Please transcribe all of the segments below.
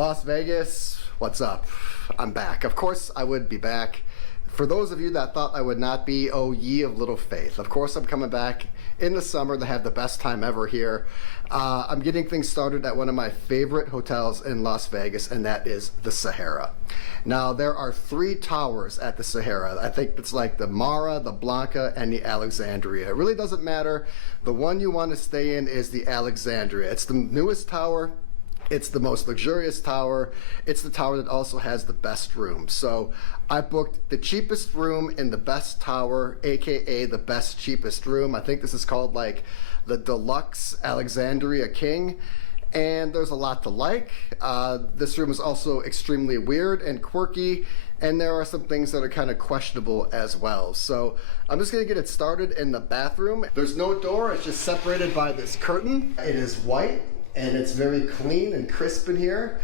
Las Vegas, what's up? I'm back. Of course I would be back. For those of you that thought I would not be, oh ye of little faith. Of course I'm coming back in the summer to have the best time ever here. I'm getting things started at one of my favorite hotels in Las Vegas, and that is the Sahara. Now there are 3 towers at the Sahara. I think it's like the Marra, the Blanca, and the Alexandria. It really doesn't matter. The one you want to stay in is the Alexandria. It's the newest tower. It's the most luxurious tower. It's the tower that also has the best room. So I booked the cheapest room in the best tower, AKA the best cheapest room. I think this is called like the Deluxe Alexandria King. And there's a lot to like. This room is also extremely weird and quirky, and there are some things that are kind of questionable as well. So I'm just gonna get it started in the bathroom. There's no door, it's just separated by this curtain. It is white, and it's very clean and crisp in here.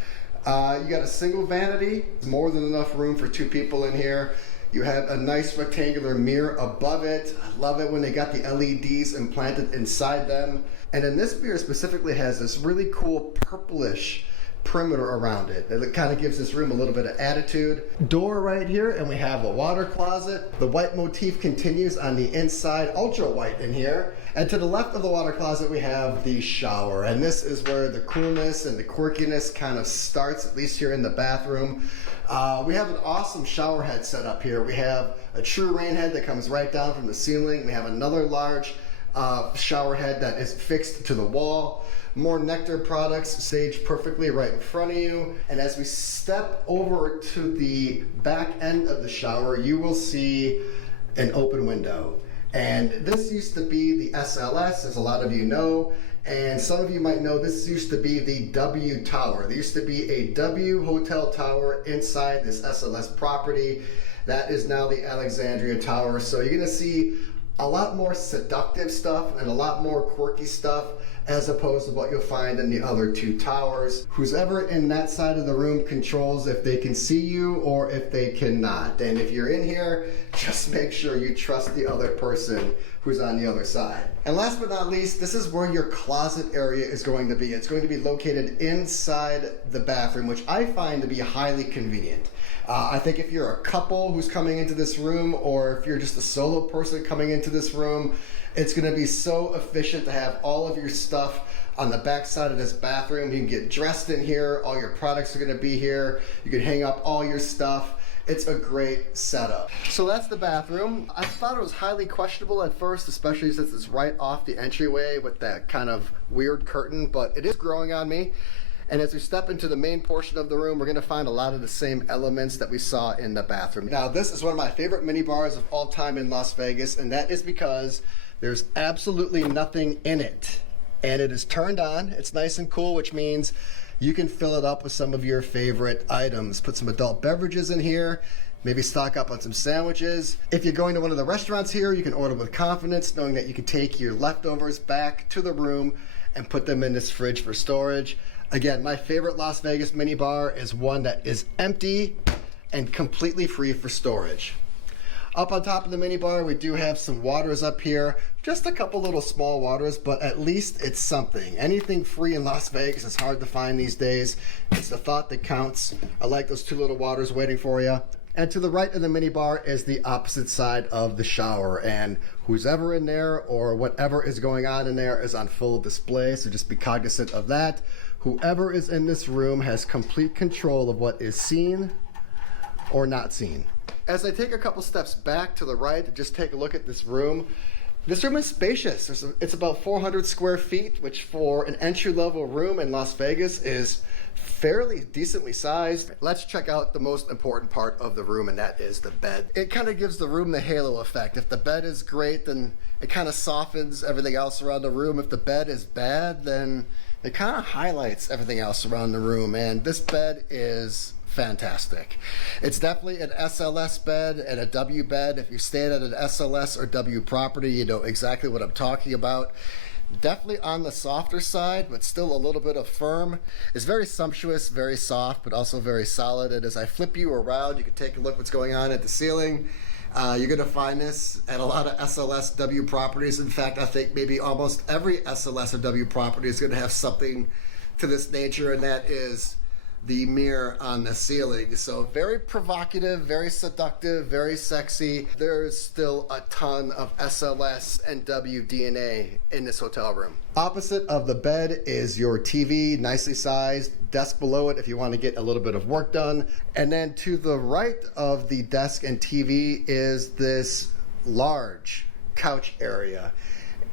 You got a single vanity, more than enough room for 2 people in here. You have a nice rectangular mirror above it. I love it when they got the LEDs implanted inside them. And then this mirror specifically has this really cool purplish perimeter around it. It kind of gives this room a little bit of attitude. Door right here, and we have a water closet. The white motif continues on the inside, ultra white in here. And to the left of the water closet, we have the shower. And this is where the coolness and the quirkiness kind of starts, at least here in the bathroom. We have an awesome shower head set up here. We have a true rain head that comes right down from the ceiling. We have another large shower head that is fixed to the wall. More Nectar products staged perfectly right in front of you. And as we step over to the back end of the shower, you will see an open window. And this used to be the SLS, as a lot of you know. And some of you might know this used to be the W Tower. There used to be a W hotel tower inside this SLS property. That is now the Alexandria Tower. So you're gonna see a lot more seductive stuff and a lot more quirky stuff as opposed to what you'll find in the other 2 towers. Who's ever in that side of the room controls if they can see you or if they cannot. And if you're in here, just make sure you trust the other person who's on the other side. And last but not least, this is where your closet area is going to be. It's going to be located inside the bathroom, which I find to be highly convenient. I think if you're a couple who's coming into this room, or if you're just a solo person coming into this room, it's gonna be so efficient to have all of your stuff on the back side of this bathroom. You can get dressed in here, all your products are gonna be here. You can hang up all your stuff. It's a great setup. So that's the bathroom. I thought it was highly questionable at first, especially since it's right off the entryway with that kind of weird curtain, but it is growing on me. And as we step into the main portion of the room, we're gonna find a lot of the same elements that we saw in the bathroom. Now, this is one of my favorite mini bars of all time in Las Vegas, and that is because there's absolutely nothing in it. And it is turned on, it's nice and cool, which means you can fill it up with some of your favorite items. Put some adult beverages in here, maybe stock up on some sandwiches. If you're going to one of the restaurants here, you can order with confidence, knowing that you can take your leftovers back to the room and put them in this fridge for storage. Again, my favorite Las Vegas mini bar is one that is empty and completely free for storage. Up on top of the mini bar, we do have some waters up here. Just a couple little small waters, but at least it's something. Anything free in Las Vegas is hard to find these days. It's the thought that counts. I like those 2 little waters waiting for you. And to the right of the mini bar is the opposite side of the shower. And who's ever in there or whatever is going on in there is on full display. So just be cognizant of that. Whoever is in this room has complete control of what is seen or not seen. As I take a couple steps back to the right to just take a look at this room is spacious. It's about 400 square feet, which for an entry-level room in Las Vegas is fairly decently sized. Let's check out the most important part of the room, and that is the bed. It kind of gives the room the halo effect. If the bed is great, then it kind of softens everything else around the room. If the bed is bad, then it kind of highlights everything else around the room. And this bed is fantastic. It's definitely an SLS bed and a W bed. If you stayed at an SLS or W property, you know exactly what I'm talking about. Definitely on the softer side, but still a little bit of firm. It's very sumptuous, very soft, but also very solid. And as I flip you around, you can take a look what's going on at the ceiling. You're going to find this at a lot of SLS W properties. In fact, I think maybe almost every SLS or W property is going to have something to this nature, and that is the mirror on the ceiling. So very provocative, very seductive, very sexy. There's still a ton of SLS and W DNA in this hotel room. Opposite of the bed is your TV, nicely sized, desk below it if you want to get a little bit of work done. And then to the right of the desk and TV is this large couch area.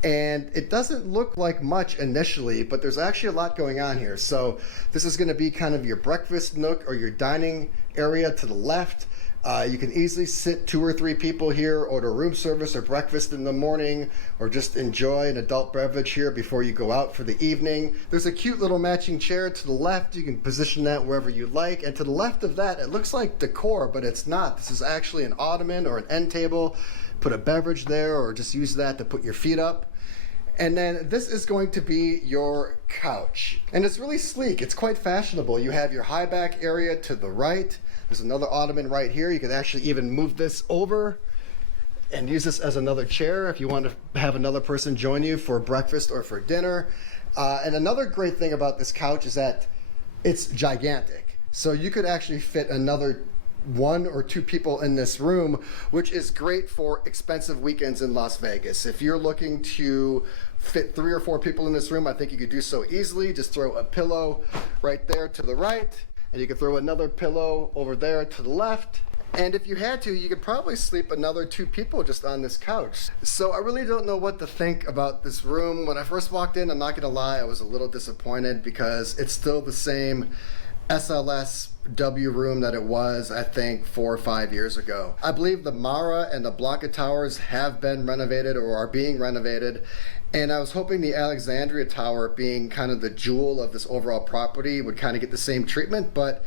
And it doesn't look like much initially, but there's actually a lot going on here. So this is going to be kind of your breakfast nook or your dining area to the left. You can easily sit 2 or 3 people here, order room service or breakfast in the morning, or just enjoy an adult beverage here before you go out for the evening. There's a cute little matching chair to the left. You can position that wherever you like. And to the left of that, it looks like decor, but it's not. This is actually an ottoman or an end table. Put a beverage there, or just use that to put your feet up. And then this is going to be your couch. And it's really sleek. It's quite fashionable. You have your high back area to the right. There's another ottoman right here. You can actually even move this over and use this as another chair if you want to have another person join you for breakfast or for dinner. And another great thing about this couch is that it's gigantic. So you could actually fit another 1 or 2 people in this room, which is great for expensive weekends in Las Vegas. If you're looking to fit 3 or 4 people in this room, I think you could do so easily. Just throw a pillow right there to the right, and you could throw another pillow over there to the left. And if you had to, you could probably sleep another 2 people just on this couch. So I really don't know what to think about this room. When I first walked in, I'm not gonna lie, I was a little disappointed because it's still the same SLS W room that it was, I think, 4 or 5 years ago. I believe the Marra and the Blanca Towers have been renovated or are being renovated, and I was hoping the Alexandria Tower, being kind of the jewel of this overall property, would kind of get the same treatment, but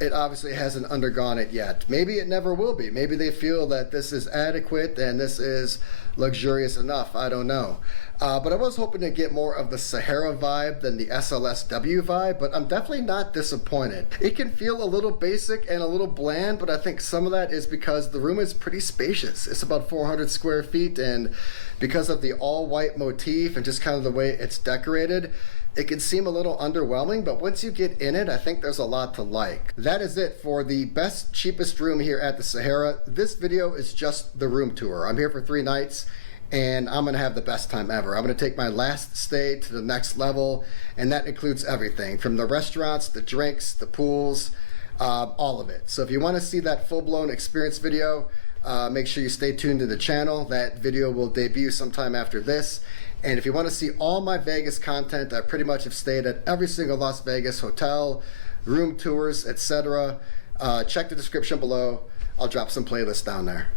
it obviously hasn't undergone it yet. Maybe it never will be. Maybe they feel that this is adequate and this is luxurious enough. I don't know. But I was hoping to get more of the Sahara vibe than the SLSW vibe, but I'm definitely not disappointed. It can feel a little basic and a little bland, but I think some of that is because the room is pretty spacious. It's about 400 square feet, and because of the all-white motif and just kind of the way it's decorated, it can seem a little underwhelming, but once you get in it, I think there's a lot to like. That is it for the best, cheapest room here at the Sahara. This video is just the room tour. I'm here for 3 nights, and I'm gonna have the best time ever. I'm gonna take my last stay to the next level, and that includes everything from the restaurants, the drinks, the pools, all of it. So if you wanna see that full-blown experience video, make sure you stay tuned to the channel. That video will debut sometime after this. And if you want to see all my Vegas content, I pretty much have stayed at every single Las Vegas hotel, room tours, etc. Check the description below. I'll drop some playlists down there.